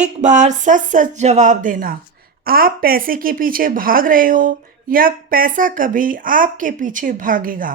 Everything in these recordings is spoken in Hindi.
एक बार सच सच जवाब देना। आप पैसे के पीछे भाग रहे हो या पैसा कभी आपके पीछे भागेगा?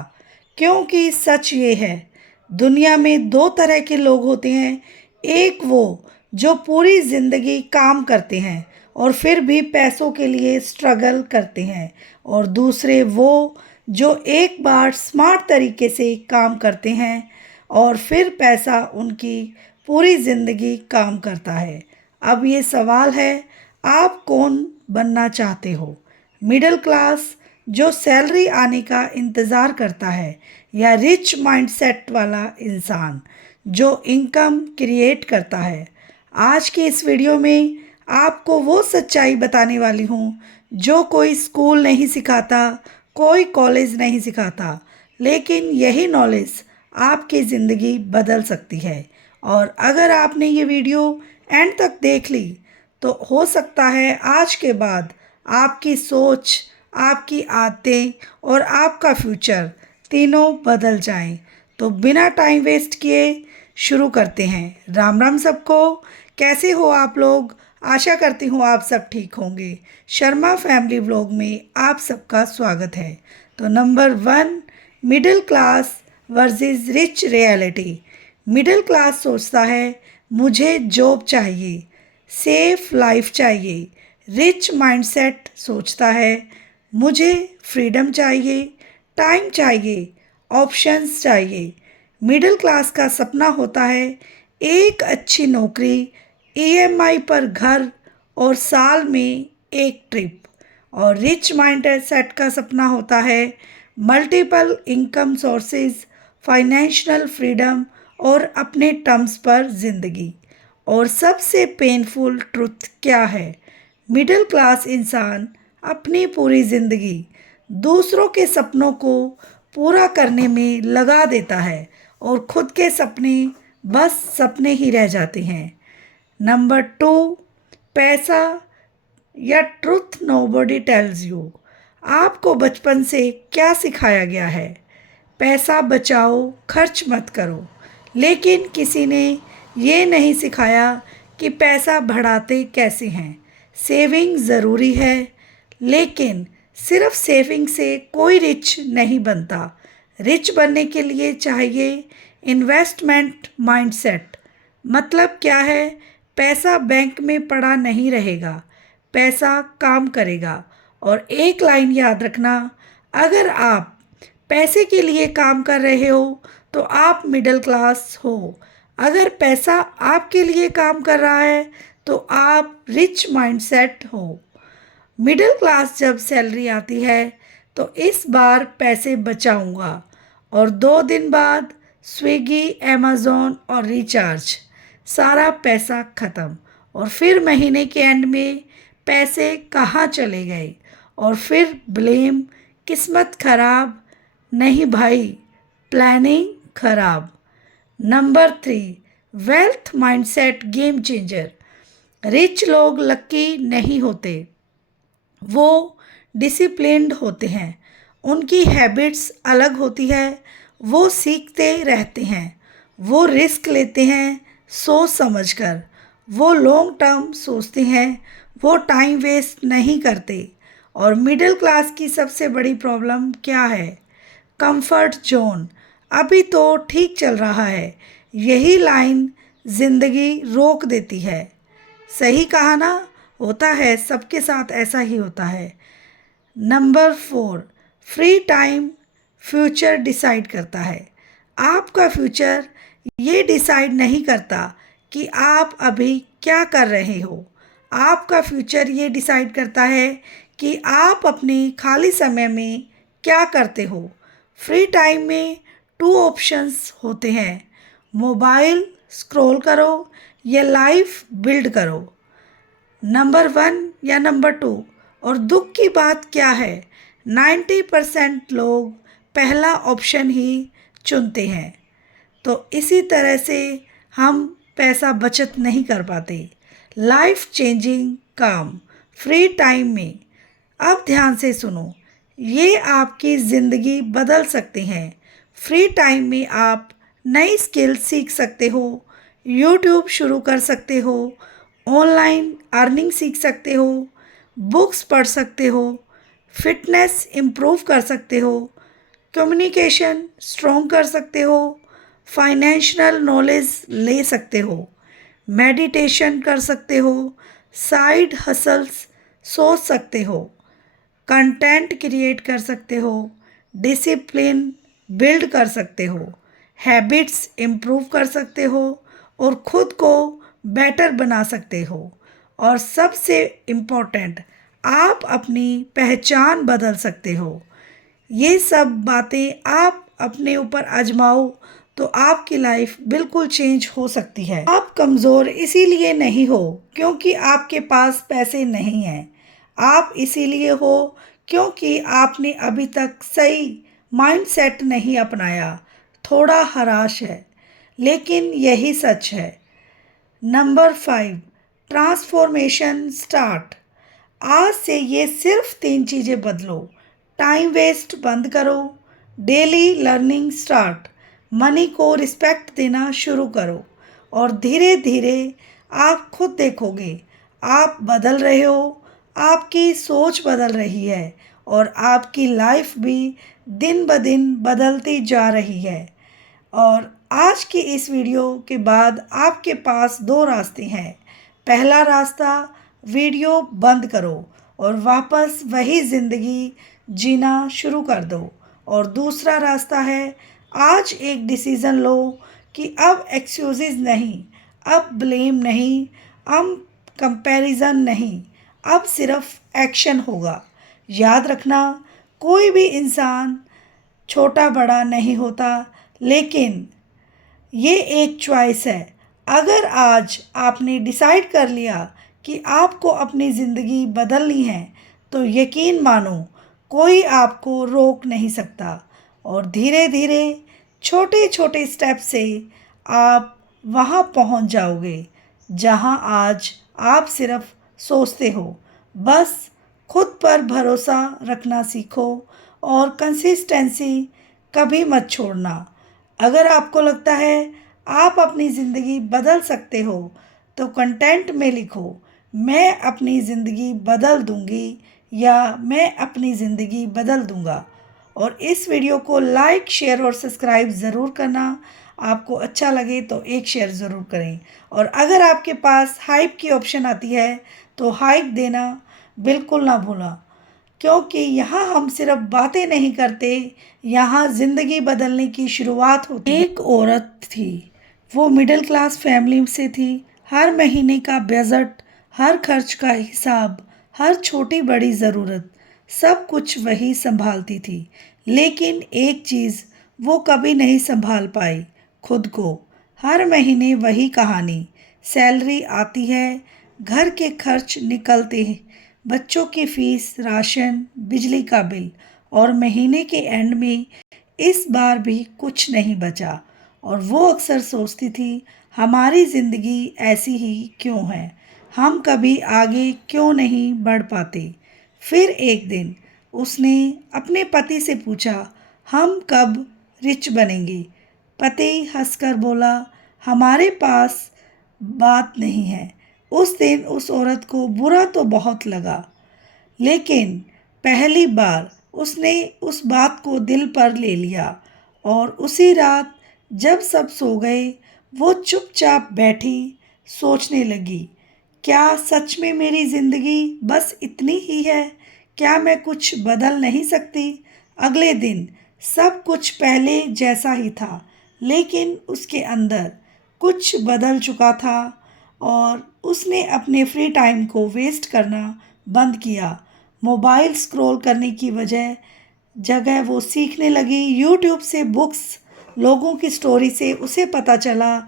क्योंकि सच ये है, दुनिया में दो तरह के लोग होते हैं। एक वो जो पूरी ज़िंदगी काम करते हैं और फिर भी पैसों के लिए स्ट्रगल करते हैं, और दूसरे वो जो एक बार स्मार्ट तरीके से काम करते हैं और फिर पैसा उनकी पूरी ज़िंदगी काम करता है। अब ये सवाल है, आप कौन बनना चाहते हो? मिडिल क्लास जो सैलरी आने का इंतज़ार करता है, या रिच माइंडसेट वाला इंसान जो इनकम क्रिएट करता है? आज के इस वीडियो में आपको वो सच्चाई बताने वाली हूँ जो कोई स्कूल नहीं सिखाता, कोई कॉलेज नहीं सिखाता, लेकिन यही नॉलेज आपकी ज़िंदगी बदल सकती है। और अगर आपने ये वीडियो एंड तक देख ली तो हो सकता है आज के बाद आपकी सोच, आपकी आदतें और आपका फ्यूचर तीनों बदल जाएं। तो बिना टाइम वेस्ट किए शुरू करते हैं। राम राम सबको, कैसे हो आप लोग? आशा करती हूँ आप सब ठीक होंगे। शर्मा फैमिली व्लॉग में आप सबका स्वागत है। तो number 1, middle class versus rich reality. Middle class सोचता है मुझे जॉब चाहिए, सेफ लाइफ चाहिए। रिच माइंडसेट सोचता है मुझे फ्रीडम चाहिए, टाइम चाहिए, ऑप्शंस चाहिए। मिडिल क्लास का सपना होता है एक अच्छी नौकरी, ईएमआई पर घर और साल में एक ट्रिप। और रिच माइंडसेट का सपना होता है multiple income sources, financial freedom और अपने टर्म्स पर ज़िंदगी। और सबसे पेनफुल ट्रुथ क्या है? मिडिल क्लास इंसान अपनी पूरी ज़िंदगी दूसरों के सपनों को पूरा करने में लगा देता है और खुद के सपने बस सपने ही रह जाते हैं। नंबर 2, पैसा या ट्रुथ नोबडी टेल्स यू। आपको बचपन से क्या सिखाया गया है? पैसा बचाओ, खर्च मत करो। लेकिन किसी ने ये नहीं सिखाया कि पैसा बढ़ाते कैसे हैं। सेविंग ज़रूरी है, लेकिन सिर्फ सेविंग से कोई रिच नहीं बनता। रिच बनने के लिए चाहिए इन्वेस्टमेंट माइंडसेट। मतलब क्या है? पैसा बैंक में पड़ा नहीं रहेगा, पैसा काम करेगा। और एक लाइन याद रखना, अगर आप पैसे के लिए काम कर रहे हो तो आप मिडिल क्लास हो। अगर पैसा आपके लिए काम कर रहा है तो आप रिच माइंडसेट हो। मिडिल क्लास जब सैलरी आती है तो इस बार पैसे बचाऊंगा, और 2 दिन बाद स्विगी, अमेज़ॉन और रिचार्ज, सारा पैसा ख़त्म। और फिर महीने के एंड में पैसे कहाँ चले गए, और फिर ब्लेम, किस्मत खराब। नहीं भाई, प्लानिंग खराब। Number 3, wealth mindset game changer. Rich लोग लकी नहीं होते, वो डिसिप्लिन्ड होते हैं। उनकी हैबिट्स अलग होती है, वो सीखते रहते हैं, वो रिस्क लेते हैं सोच समझकर, वो लॉन्ग टर्म सोचते हैं, वो टाइम वेस्ट नहीं करते। और मिडिल क्लास की सबसे बड़ी प्रॉब्लम क्या है? Comfort zone. अभी तो ठीक चल रहा है, यही लाइन ज़िंदगी रोक देती है। सही कहा ना? होता है, सबके साथ ऐसा ही होता है। Number 4, free time future decide करता है। आपका फ्यूचर ये डिसाइड नहीं करता कि आप अभी क्या कर रहे हो। आपका फ्यूचर ये डिसाइड करता है कि आप अपने खाली समय में क्या करते हो। फ्री टाइम में 2 ऑप्शंस होते हैं, मोबाइल स्क्रॉल करो या लाइफ बिल्ड करो। नंबर 1 या नंबर 2। और दुख की बात क्या है, 90% लोग पहला ऑप्शन ही चुनते हैं। तो इसी तरह से हम पैसा बचत नहीं कर पाते। लाइफ चेंजिंग काम फ्री टाइम में। अब ध्यान से सुनो, ये आपकी ज़िंदगी बदल सकते हैं। फ्री टाइम में आप नई स्किल सीख सकते हो, यूट्यूब शुरू कर सकते हो, ऑनलाइन अर्निंग सीख सकते हो, बुक्स पढ़ सकते हो, फिटनेस इम्प्रूव कर सकते हो, कम्युनिकेशन स्ट्रॉन्ग कर सकते हो, फाइनेंशियल नॉलेज ले सकते हो, मेडिटेशन कर सकते हो, साइड हसल्स सोच सकते हो, कंटेंट क्रिएट कर सकते हो, डिसिप्लिन बिल्ड कर सकते हो, हैबिट्स इम्प्रूव कर सकते हो और खुद को बेटर बना सकते हो। और सबसे इम्पोर्टेंट, आप अपनी पहचान बदल सकते हो। ये सब बातें आप अपने ऊपर आजमाओ तो आपकी लाइफ बिल्कुल चेंज हो सकती है। आप कमज़ोर इसीलिए नहीं हो क्योंकि आपके पास पैसे नहीं हैं। आप इसीलिए हो क्योंकि आपने अभी तक सही माइंडसेट नहीं अपनाया। थोड़ा हराश है, लेकिन यही सच है। Number 5, transformation start. आज से ये सिर्फ 3 चीज़ें बदलो। टाइम वेस्ट बंद करो, डेली लर्निंग स्टार्ट, मनी को रिस्पेक्ट देना शुरू करो और धीरे धीरे आप खुद देखोगे आप बदल रहे हो, आपकी सोच बदल रही है और आपकी लाइफ भी दिन ब दिन बदलती जा रही है। और आज की इस वीडियो के बाद आपके पास 2 रास्ते हैं। पहला रास्ता, वीडियो बंद करो और वापस वही ज़िंदगी जीना शुरू कर दो। और दूसरा रास्ता है, आज एक डिसीज़न लो कि अब एक्सक्यूज़ेज़ नहीं, अब ब्लेम नहीं, अब कंपैरिजन नहीं, अब सिर्फ एक्शन होगा। याद रखना, कोई भी इंसान छोटा बड़ा नहीं होता, लेकिन ये एक चॉइस है। अगर आज आपने डिसाइड कर लिया कि आपको अपनी ज़िंदगी बदलनी है तो यकीन मानो कोई आपको रोक नहीं सकता। और धीरे धीरे छोटे छोटे स्टेप से आप वहाँ पहुँच जाओगे जहाँ आज आप सिर्फ सोचते हो। बस खुद पर भरोसा रखना सीखो और कंसिस्टेंसी कभी मत छोड़ना। अगर आपको लगता है आप अपनी ज़िंदगी बदल सकते हो तो कंटेंट में लिखो, मैं अपनी ज़िंदगी बदल दूंगी या मैं अपनी ज़िंदगी बदल दूंगा। और इस वीडियो को लाइक, शेयर और सब्सक्राइब ज़रूर करना। आपको अच्छा लगे तो एक शेयर ज़रूर करें। और अगर आपके पास हाइप की ऑप्शन आती है तो हाइप देना बिल्कुल ना भूलना, क्योंकि यहाँ हम सिर्फ बातें नहीं करते, यहाँ ज़िंदगी बदलने की शुरुआत होती है। एक औरत थी, वो मिडिल क्लास फैमिली से थी। हर महीने का बजट, हर खर्च का हिसाब, हर छोटी बड़ी ज़रूरत, सब कुछ वही संभालती थी। लेकिन एक चीज़ वो कभी नहीं संभाल पाई, खुद को। हर महीने वही कहानी, सैलरी आती है, घर के खर्च निकलते हैं, बच्चों की फीस, राशन, बिजली का बिल, और महीने के एंड में इस बार भी कुछ नहीं बचा। और वो अक्सर सोचती थी, हमारी ज़िंदगी ऐसी ही क्यों है, हम कभी आगे क्यों नहीं बढ़ पाते। फिर एक दिन उसने अपने पति से पूछा, हम कब रिच बनेंगे। पति हंसकर बोला, हमारे पास बात नहीं है। उस दिन उस औरत को बुरा तो बहुत लगा, लेकिन पहली बार उसने उस बात को दिल पर ले लिया। और उसी रात जब सब सो गए, वो चुपचाप बैठी सोचने लगी, क्या सच में मेरी ज़िंदगी बस इतनी ही है? क्या मैं कुछ बदल नहीं सकती? अगले दिन सब कुछ पहले जैसा ही था, लेकिन उसके अंदर कुछ बदल चुका था और उसने अपने फ्री टाइम को वेस्ट करना बंद किया। मोबाइल स्क्रॉल करने की जगह वो सीखने लगी। यूट्यूब से बुक्स, लोगों की स्टोरी से उसे पता चला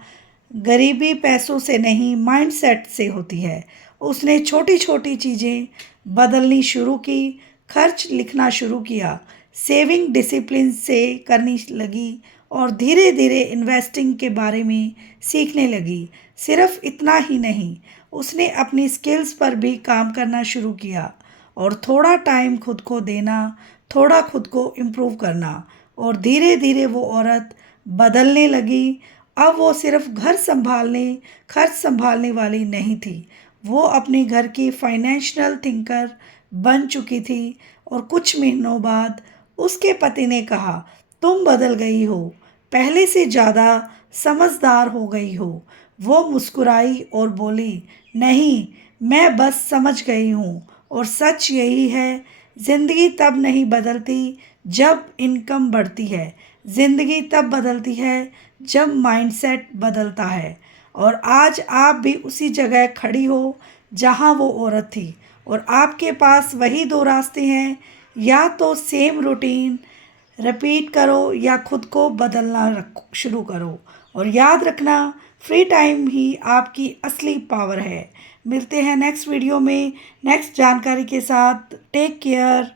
गरीबी पैसों से नहीं, माइंडसेट से होती है। उसने छोटी छोटी चीज़ें बदलनी शुरू की, खर्च लिखना शुरू किया, सेविंग डिसिप्लिन से करनी लगी और धीरे धीरे इन्वेस्टिंग के बारे में सीखने लगी। सिर्फ इतना ही नहीं, उसने अपनी स्किल्स पर भी काम करना शुरू किया और थोड़ा टाइम खुद को देना, थोड़ा खुद को इम्प्रूव करना। और धीरे धीरे वो औरत बदलने लगी। अब वो सिर्फ घर संभालने, खर्च संभालने वाली नहीं थी, वो अपने घर की फाइनेंशियल थिंकर बन चुकी थी और कुछ महीनों बाद उसके पति ने कहा, तुम बदल गई हो, पहले से ज़्यादा समझदार हो गई हो। वो मुस्कुराई और बोली, नहीं, मैं बस समझ गई हूँ और सच यही है, ज़िंदगी तब नहीं बदलती जब इनकम बढ़ती है, ज़िंदगी तब बदलती है जब माइंडसेट बदलता है। और आज आप भी उसी जगह खड़ी हो जहाँ वो औरत थी और आपके पास वही दो रास्ते हैं, या तो सेम रूटीन रिपीट करो या खुद को बदलना शुरू करो। और याद रखना, फ्री टाइम ही आपकी असली पावर है। मिलते हैं नेक्स्ट वीडियो में नेक्स्ट जानकारी के साथ। Take care.